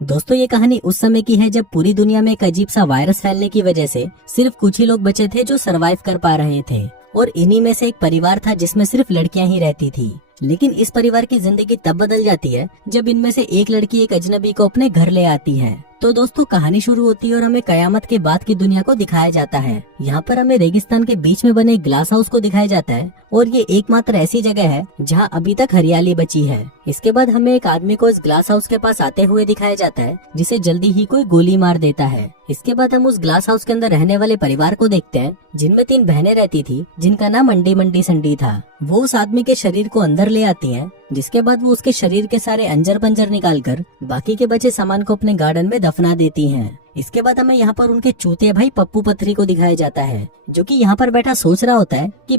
दोस्तों ये कहानी उस समय की है जब पूरी दुनिया में एक अजीब सा वायरस फैलने की वजह से सिर्फ कुछ ही लोग बचे थे जो सरवाइव कर पा रहे थे। और इन्हीं में से एक परिवार था जिसमें सिर्फ लड़कियां ही रहती थी। लेकिन इस परिवार की जिंदगी तब बदल जाती है जब इनमें से एक लड़की एक अजनबी को अपने घर ले आती है। तो दोस्तों कहानी शुरू होती है और हमें कयामत के बाद की दुनिया को दिखाया जाता है। यहाँ पर हमें रेगिस्तान के बीच में बने एक ग्लास हाउस को दिखाया जाता है और ये एकमात्र ऐसी जगह है जहाँ अभी तक हरियाली बची है। इसके बाद हमें एक आदमी को इस ग्लास हाउस के पास आते हुए दिखाया जाता है जिसे जल्दी ही कोई गोली मार देता है। इसके बाद हम उस ग्लास हाउस के अंदर रहने वाले परिवार को देखते हैं जिनमें 3 बहनें रहती थी जिनका नाम अंडी मंडी संडी था। वो उस आदमी के शरीर को अंदर ले आती हैं, जिसके बाद वो उसके शरीर के सारे अंजर पंजर निकालकर बाकी के बचे सामान को अपने गार्डन में दफना देती हैं। इसके बाद हमें यहाँ पर उनके चूतिया भाई पप्पू पथरी को दिखाया जाता है जो कि यहाँ पर बैठा सोच रहा होता है कि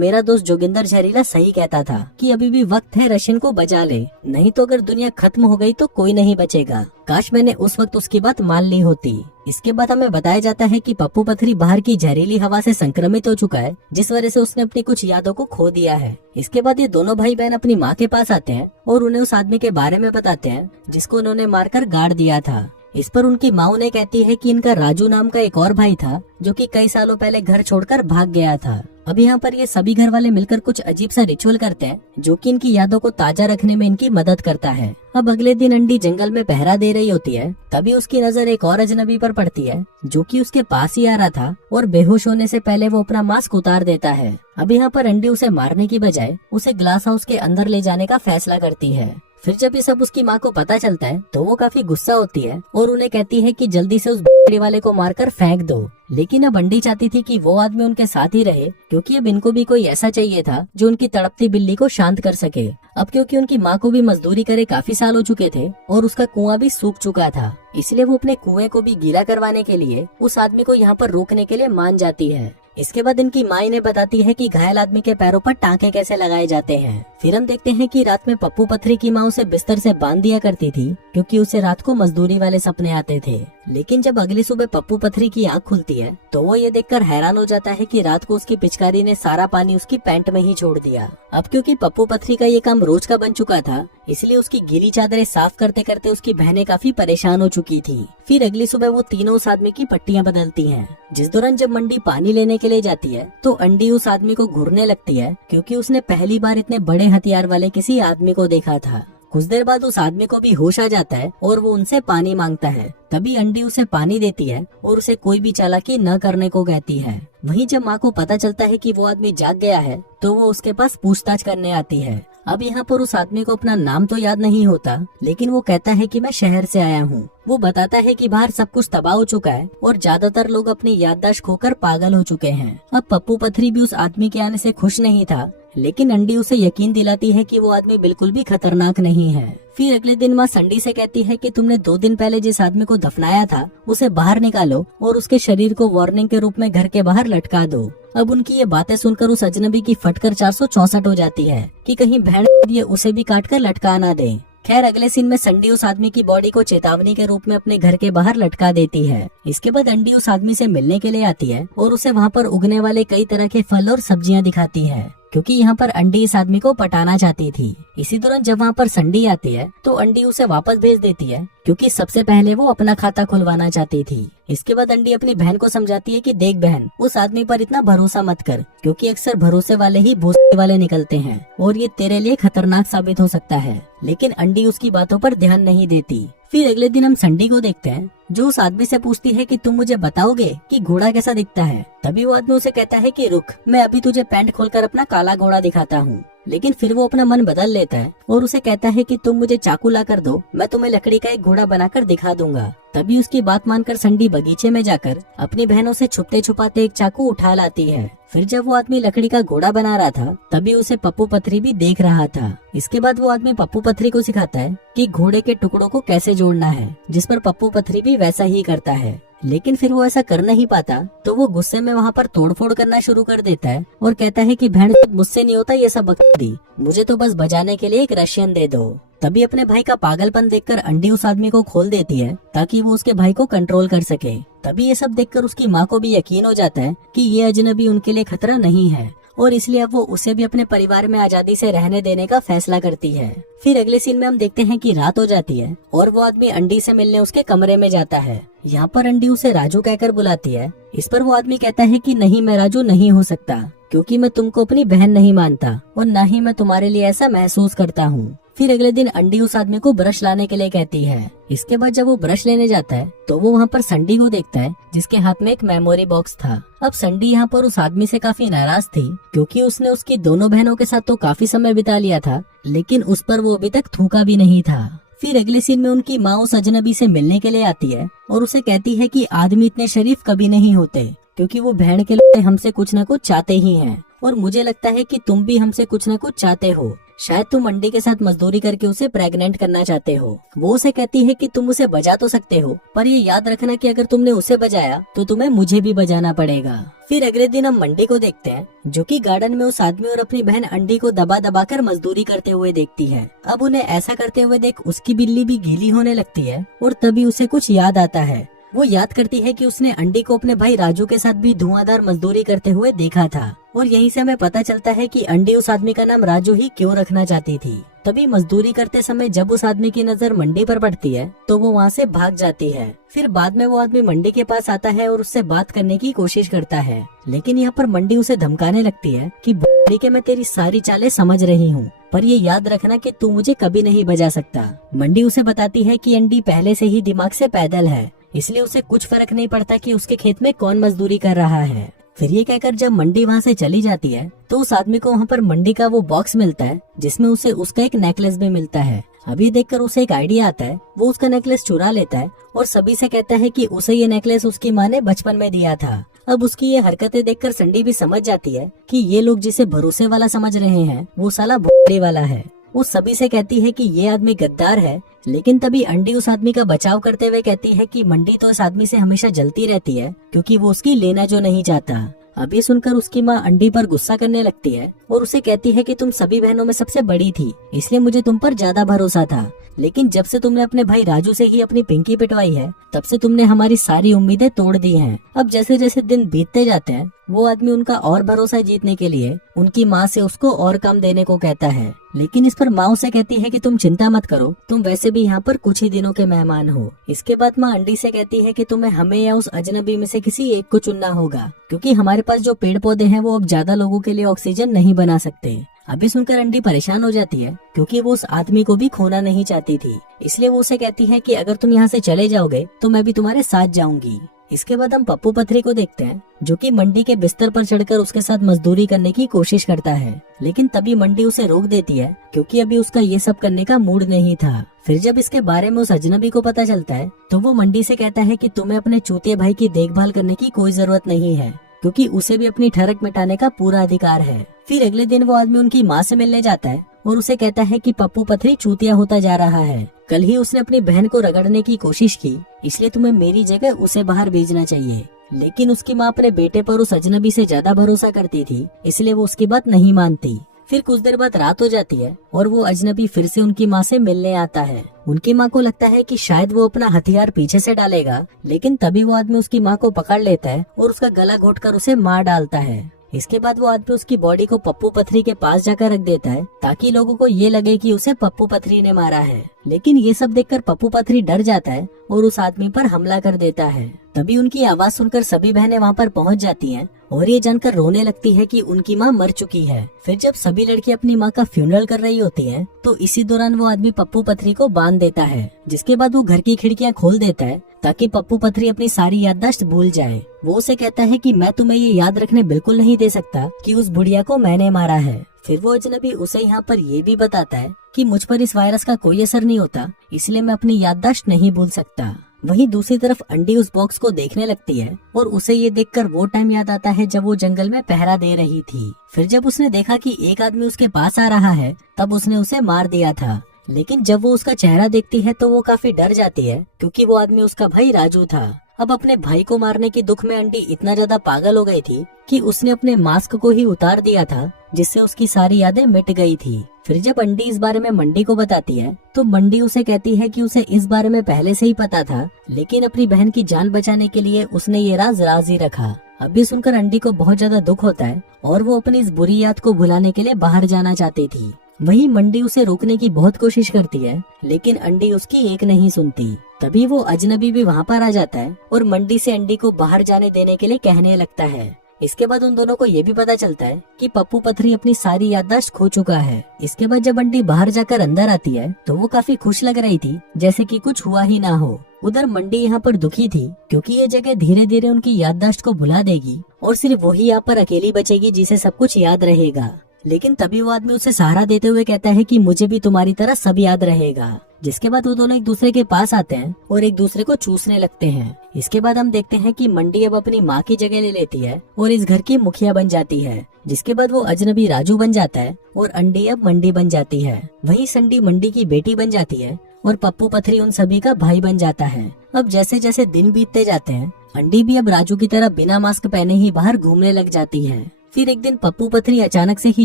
मेरा दोस्त जोगिंदर जहरीला सही कहता था कि अभी भी वक्त है रशियन को बचा ले, नहीं तो अगर दुनिया खत्म हो गई तो कोई नहीं बचेगा। काश मैंने उस वक्त उसकी बात मान ली होती। इसके बाद हमें बताया जाता है कि पप्पू पथरी बाहर की जहरीली हवा से संक्रमित हो चुका है, जिस वजह से उसने अपनी कुछ यादों को खो दिया है। इसके बाद ये दोनों भाई बहन अपनी माँ के पास आते हैं और उन्हें उस आदमी के बारे में बताते हैं जिसको उन्होंने मारकर गाड़ दिया था। इस पर उनकी माँ उन्हें कहती है कि इनका राजू नाम का एक और भाई था जो कि कई सालों पहले घर छोड़कर भाग गया था। अब यहाँ पर ये सभी घर वाले मिलकर कुछ अजीब सा रिचुअल करते हैं जो कि इनकी यादों को ताजा रखने में इनकी मदद करता है। अब अगले दिन अंडी जंगल में पहरा दे रही होती है, तभी उसकी नजर एक और अजनबी पर पड़ती है जो कि उसके पास ही आ रहा था और बेहोश होने से पहले वो अपना मास्क उतार देता है। अब यहाँ पर अंडी उसे मारने की बजाय उसे ग्लास हाउस के अंदर ले जाने का फैसला करती है। फिर जब ये सब उसकी माँ को पता चलता है तो वो काफी गुस्सा होती है और उन्हें कहती है कि जल्दी से उस बकरी वाले को मारकर फेंक दो। लेकिन अब अंडी चाहती थी कि वो आदमी उनके साथ ही रहे क्योंकि अब इनको भी कोई ऐसा चाहिए था जो उनकी तड़पती बिल्ली को शांत कर सके। अब क्योंकि उनकी माँ को भी मजदूरी करे काफी साल हो चुके थे और उसका कुआं भी सूख चुका था, इसलिए वो अपने कुएं को भी गीला करवाने के लिए उस आदमी को यहाँ पर रोकने के लिए मान जाती है। इसके बाद इनकी माँ इन्हें बताती है कि घायल आदमी के पैरों पर टांके कैसे लगाए जाते हैं। फिर हम देखते हैं कि रात में पप्पू पथरी की माँ उसे बिस्तर से बांध दिया करती थी क्योंकि उसे रात को मजदूरी वाले सपने आते थे। लेकिन जब अगली सुबह पप्पू पथरी की आँख खुलती है तो वो ये देखकर हैरान हो जाता है कि रात को उसकी पिचकारी ने सारा पानी उसकी पैंट में ही छोड़ दिया। अब क्योंकि पप्पू पथरी का ये काम रोज का बन चुका था, इसलिए उसकी गीली चादरें साफ करते करते उसकी बहनें काफी परेशान हो चुकी थी। फिर अगली सुबह वो तीनों उस आदमी की पट्टियां बदलती हैं। जिस दौरान जब मंडी पानी लेने के लिए जाती है तो अंडी उस आदमी को घूरने लगती है क्योंकि उसने पहली बार इतने बड़े हथियार वाले किसी आदमी को देखा था। कुछ देर बाद उस आदमी को भी होश आ जाता है और वो उनसे पानी मांगता है। तभी अंडी उसे पानी देती है और उसे कोई भी चालाकी न करने को कहती है। वहीं जब माँ को पता चलता है कि वो आदमी जाग गया है तो वो उसके पास पूछताछ करने आती है। अब यहाँ पर उस आदमी को अपना नाम तो याद नहीं होता, लेकिन वो कहता है कि मैं शहर से आया हूँ। वो बताता है कि बाहर सब कुछ तबाह हो चुका है और ज्यादातर लोग अपनी याददाश्त खोकर पागल हो चुके हैं। अब पप्पू पथरी भी उस आदमी के आने से खुश नहीं था, लेकिन अंडी उसे यकीन दिलाती है कि वो आदमी बिल्कुल भी खतरनाक नहीं है। फिर अगले दिन माँ संडी से कहती है कि तुमने 2 दिन पहले जिस आदमी को दफनाया था उसे बाहर निकालो और उसके शरीर को वार्निंग के रूप में घर के बाहर लटका दो। अब उनकी ये बातें सुनकर उस अजनबी की फटकर 464 हो जाती है कि कहीं भेड़ ये उसे भी काट कर लटका ना दे। खैर अगले सीन में संडी उस आदमी की बॉडी को चेतावनी के रूप में अपने घर के बाहर लटका देती है। इसके बाद अंडी उस आदमी से मिलने के लिए आती है और उसे वहाँ पर उगने वाले कई तरह के फल और सब्जियाँ दिखाती है क्योंकि यहाँ पर अंडी इस आदमी को पटाना चाहती थी। इसी दौरान जब वहाँ पर संडी आती है तो अंडी उसे वापस भेज देती है क्योंकि सबसे पहले वो अपना खाता खुलवाना चाहती थी। इसके बाद अंडी अपनी बहन को समझाती है कि देख बहन, उस आदमी पर इतना भरोसा मत कर क्योंकि अक्सर भरोसे वाले ही भूसे वाले निकलते हैं और ये तेरे लिए खतरनाक साबित हो सकता है। लेकिन अंडी उसकी बातों पर ध्यान नहीं देती। फिर अगले दिन हम संडी को देखते हैं जो उस आदमी से पूछती है कि तुम मुझे बताओगे कि घोड़ा कैसा दिखता है। तभी वो आदमी उसे कहता है कि रुक, मैं अभी तुझे पैंट खोलकर अपना काला घोड़ा दिखाता हूँ। लेकिन फिर वो अपना मन बदल लेता है और उसे कहता है कि तुम मुझे चाकू ला कर दो, मैं तुम्हें लकड़ी का एक घोड़ा बनाकर दिखा दूंगा। तभी उसकी बात मानकर संडी बगीचे में जाकर अपनी बहनों से छुपते छुपाते एक चाकू उठा लाती है। फिर जब वो आदमी लकड़ी का घोड़ा बना रहा था तभी उसे पप्पू पथरी भी देख रहा था। इसके बाद वो आदमी पप्पू पथरी को सिखाता है कि घोड़े के टुकड़ों को कैसे जोड़ना है, जिस पर पप्पू पथरी भी वैसा ही करता है। लेकिन फिर वो ऐसा कर नहीं पाता तो वो गुस्से में वहाँ पर तोड़फोड़ करना शुरू कर देता है और कहता है कि बहन मुझसे नहीं होता ये सब बकवादी, मुझे तो बस बजाने के लिए एक रशियन दे दो। तभी अपने भाई का पागलपन देखकर अंडी उस आदमी को खोल देती है ताकि वो उसके भाई को कंट्रोल कर सके। तभी ये सब देखकर उसकी माँ को भी यकीन हो जाता है कि ये अजनबी उनके लिए खतरा नहीं है और इसलिए अब वो उसे भी अपने परिवार में आजादी से रहने देने का फैसला करती है। फिर अगले सीन में हम देखते हैं कि रात हो जाती है और वो आदमी अंडी से मिलने उसके कमरे में जाता है। यहाँ पर अंडी उसे राजू कहकर बुलाती है। इस पर वो आदमी कहता है कि नहीं, मैं राजू नहीं हो सकता, क्योंकि मैं तुमको अपनी बहन नहीं मानता और न ही मैं तुम्हारे लिए ऐसा महसूस करता हूँ। फिर अगले दिन अंडी उस आदमी को ब्रश लाने के लिए कहती है। इसके बाद जब वो ब्रश लेने जाता है तो वो वहाँ पर संडी को देखता है, जिसके हाथ में एक मेमोरी बॉक्स था। अब संडी यहाँ पर उस आदमी से काफी नाराज थी, क्योंकि उसने उसकी दोनों बहनों के साथ तो काफी समय बिता लिया था, लेकिन उस पर वो अभी तक थूका भी नहीं था। फिर अगले सीन में उनकी माँ उस अजनबी से मिलने के लिए आती है और उसे कहती है कि आदमी इतने शरीफ कभी नहीं होते, क्योंकि वो बहन के लिए हमसे कुछ न कुछ चाहते ही हैं, और मुझे लगता है कि तुम भी हमसे कुछ न कुछ चाहते हो। शायद तुम अंडी के साथ मजदूरी करके उसे प्रेग्नेंट करना चाहते हो। वो उसे कहती है कि तुम उसे बजा तो सकते हो, पर ये याद रखना कि अगर तुमने उसे बजाया तो तुम्हें मुझे भी बजाना पड़ेगा। फिर अगले दिन हम मंडी को देखते हैं, जो कि गार्डन में उस आदमी और अपनी बहन अंडी को दबा दबा कर मजदूरी करते हुए देखती है। अब उन्हें ऐसा करते हुए देख उसकी बिल्ली भी गीली होने लगती है और तभी उसे कुछ याद आता है। वो याद करती है कि उसने अंडी को अपने भाई राजू के साथ भी धुआंधार मजदूरी करते हुए देखा था, और यहीं से हमें पता चलता है कि अंडी उस आदमी का नाम राजू ही क्यों रखना चाहती थी। तभी मजदूरी करते समय जब उस आदमी की नजर मंडी पर पड़ती है तो वो वहाँ से भाग जाती है। फिर बाद में वो आदमी मंडी के पास आता है और उससे बात करने की कोशिश करता है, लेकिन यहाँ पर मंडी उसे धमकाने लगती है कि बड़ी के मैं तेरी सारी चालें समझ रही हूँ, पर ये याद रखना कि तू मुझे कभी नहीं बजा सकता। मंडी उसे बताती है कि अंडी पहले से ही दिमाग से पैदल है, इसलिए उसे कुछ फर्क नहीं पड़ता कि उसके खेत में कौन मजदूरी कर रहा है। फिर ये कहकर जब मंडी वहाँ से चली जाती है तो उस आदमी को वहाँ पर मंडी का वो बॉक्स मिलता है, जिसमें उसे उसका एक नेकलेस भी मिलता है। अभी देखकर उसे एक आइडिया आता है, वो उसका नेकलेस चुरा लेता है और सभी से कहता है कि उसे ये नेकलेस उसकी माँ ने बचपन में दिया था। अब उसकी ये हरकतें देखकर संडी भी समझ जाती है कि ये लोग जिसे भरोसे वाला समझ रहे हैं वो साला भोड़े वाला है। वो सभी से कहती है कि ये आदमी गद्दार है, लेकिन तभी अंडी उस आदमी का बचाव करते हुए कहती है कि मंडी तो इस आदमी से हमेशा जलती रहती है, क्योंकि वो उसकी लेना जो नहीं चाहता। अभी सुनकर उसकी माँ अंडी पर गुस्सा करने लगती है और उसे कहती है कि तुम सभी बहनों में सबसे बड़ी थी, इसलिए मुझे तुम पर ज्यादा भरोसा था, लेकिन जब से तुमने अपने भाई राजू से ही अपनी पिंकी पिटवाई है तब से तुमने हमारी सारी उम्मीदें तोड़ दी हैं। अब जैसे जैसे दिन बीतते जाते हैं वो आदमी उनका और भरोसा जीतने के लिए उनकी माँ से उसको और काम देने को कहता है, लेकिन इस पर माँ उसे कहती है कि तुम चिंता मत करो, तुम वैसे भी यहाँ पर कुछ ही दिनों के मेहमान हो। इसके बाद माँ अंडी से कहती है कि तुम्हें हमें या उस अजनबी में से किसी एक को चुनना होगा, क्योंकि हमारे पास जो पेड़ पौधे हैं वो अब ज्यादा लोगों के लिए ऑक्सीजन नहीं बना सकते। अभी सुनकर अंडी परेशान हो जाती है, क्योंकि वो उस आदमी को भी खोना नहीं चाहती थी, इसलिए वो उसे कहती है कि अगर तुम यहाँ से चले जाओगे तो मैं भी तुम्हारे साथ जाऊंगी। इसके बाद हम पप्पू पथरी को देखते हैं, जो कि मंडी के बिस्तर पर चढ़कर उसके साथ मजदूरी करने की कोशिश करता है, लेकिन तभी मंडी उसे रोक देती है, क्योंकि अभी उसका ये सब करने का मूड नहीं था। फिर जब इसके बारे में उस अजनबी को पता चलता है तो वो मंडी से कहता है कि तुम्हें अपने चूतिए भाई की देखभाल करने की कोई जरूरत नहीं है, क्योंकि उसे भी अपनी ठरक मिटाने का पूरा अधिकार है। फिर अगले दिन वो आदमी उनकी माँ से मिलने जाता है और उसे कहता है कि पप्पू पथरी चूतिया होता जा रहा है, कल ही उसने अपनी बहन को रगड़ने की कोशिश की, इसलिए तुम्हें मेरी जगह उसे बाहर भेजना चाहिए। लेकिन उसकी माँ अपने बेटे पर उस अजनबी से ज्यादा भरोसा करती थी, इसलिए वो उसकी बात नहीं मानती। फिर कुछ देर बाद रात हो जाती है और वो अजनबी फिर से उनकी माँ से मिलने आता है। उनकी माँ को लगता है कि शायद वो अपना हथियार पीछे से डालेगा, लेकिन तभी वो आदमी उसकी माँ को पकड़ लेता है और उसका गला घोटकर उसे मार डालता है। इसके बाद वो आदमी उसकी बॉडी को पप्पू पथरी के पास जाकर रख देता है, ताकि लोगों को ये लगे कि उसे पप्पू पथरी ने मारा है। लेकिन ये सब देखकर पप्पू पथरी डर जाता है और उस आदमी पर हमला कर देता है। तभी उनकी आवाज सुनकर सभी बहनें वहाँ पर पहुँच जाती हैं और ये जानकर रोने लगती है कि उनकी माँ मर चुकी है। फिर जब सभी लड़की अपनी माँ का फ्यूनरल कर रही होती हैं, तो इसी दौरान वो आदमी पप्पू पथरी को बांध देता है, जिसके बाद वो घर की खिड़कियाँ खोल देता है ताकि पप्पू पथरी अपनी सारी याददाश्त भूल जाए। वो उसे कहता है कि मैं तुम्हें ये याद रखने बिल्कुल नहीं दे सकता कि उस बुढ़िया को मैंने मारा है। फिर वो अजनबी उसे यहाँ पर ये भी बताता है कि मुझ पर इस वायरस का कोई असर नहीं होता, इसलिए मैं अपनी याददाश्त नहीं भूल सकता। वहीं दूसरी तरफ अंडी उस बॉक्स को देखने लगती है और उसे ये देखकर वो टाइम याद आता है जब वो जंगल में पहरा दे रही थी। फिर जब उसने देखा कि एक आदमी उसके पास आ रहा है तब उसने उसे मार दिया था, लेकिन जब वो उसका चेहरा देखती है तो वो काफी डर जाती है, क्योंकि वो आदमी उसका भाई राजू था। अब अपने भाई को मारने के दुख में अंडी इतना ज्यादा पागल हो गई थी कि उसने अपने मास्क को ही उतार दिया था, जिससे उसकी सारी यादें मिट गई थी। फिर जब अंडी इस बारे में मंडी को बताती है तो मंडी उसे कहती है कि उसे इस बारे में पहले से ही पता था, लेकिन अपनी बहन की जान बचाने के लिए उसने ये राज ही रखा। अभी सुनकर अंडी को बहुत ज्यादा दुख होता है और वो अपनी इस बुरी याद को भुलाने के लिए बाहर जाना चाहती थी। वहीं मंडी उसे रोकने की बहुत कोशिश करती है, लेकिन अंडी उसकी एक नहीं सुनती। तभी वो अजनबी भी वहाँ पर आ जाता है और मंडी से अंडी को बाहर जाने देने के लिए कहने लगता है। इसके बाद उन दोनों को ये भी पता चलता है कि पप्पू पथरी अपनी सारी याददाश्त खो चुका है। इसके बाद जब अंडी बाहर जाकर अंदर आती है तो वो काफी खुश लग रही थी, जैसे कि कुछ हुआ ही ना हो। उधर मंडी यहाँ पर दुखी थी क्योंकि ये जगह धीरे धीरे उनकी याददाश्त को भुला देगी और सिर्फ वही यहाँ पर अकेली बचेगी जिसे सब कुछ याद रहेगा। लेकिन तभी वो आदमी उसे सहारा देते हुए कहता है कि मुझे भी तुम्हारी तरह सब याद रहेगा। जिसके बाद वो दोनों एक दूसरे के पास आते हैं और एक दूसरे को चूसने लगते हैं। इसके बाद हम देखते हैं कि मंडी अब अपनी माँ की जगह ले लेती है और इस घर की मुखिया बन जाती है। जिसके बाद वो अजनबी राजू बन जाता है और अंडी अब मंडी बन जाती है। वहीं संडी मंडी की बेटी बन जाती है और पप्पू पथरी उन सभी का भाई बन जाता है। अब जैसे जैसे दिन बीतते जाते हैं, अंडी भी अब राजू की तरह बिना मास्क पहने ही बाहर घूमने लग जाती है। फिर एक दिन पप्पू पथरी अचानक से ही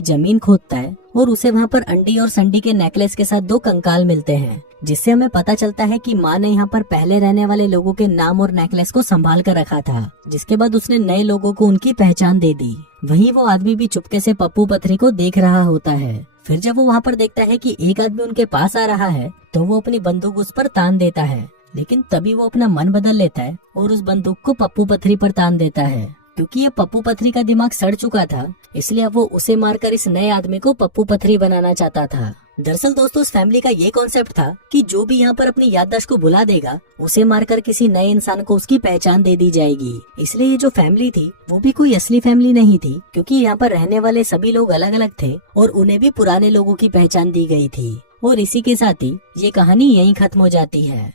जमीन खोदता है और उसे वहाँ पर अंडी और संडी के नेकलेस के साथ 2 कंकाल मिलते हैं, जिससे हमें पता चलता है कि माँ ने यहाँ पर पहले रहने वाले लोगों के नाम और नेकलेस को संभाल कर रखा था। जिसके बाद उसने नए लोगों को उनकी पहचान दे दी। वहीं वो आदमी भी चुपके से पप्पू पथरी को देख रहा होता है। फिर जब वो वहाँ पर देखता है कि एक आदमी उनके पास आ रहा है तो वो अपनी बंदूक उस पर तान देता है। लेकिन तभी वो अपना मन बदल लेता है और उस बंदूक को पप्पू पथरी पर तान देता है। क्योंकि ये पप्पू पथरी का दिमाग सड़ चुका था, इसलिए अब वो उसे मारकर इस नए आदमी को पप्पू पथरी बनाना चाहता था। दरअसल दोस्तों, इस फैमिली का ये कॉन्सेप्ट था कि जो भी यहाँ पर अपनी याददाश्त को भुला देगा, उसे मारकर किसी नए इंसान को उसकी पहचान दे दी जाएगी। इसलिए ये जो फैमिली थी वो भी कोई असली फैमिली नहीं थी, क्योंकि यहाँ पर रहने वाले सभी लोग अलग अलग थे और उन्हें भी पुराने लोगों की पहचान दी गई थी। और इसी के साथ ही ये कहानी यहीं खत्म हो जाती है।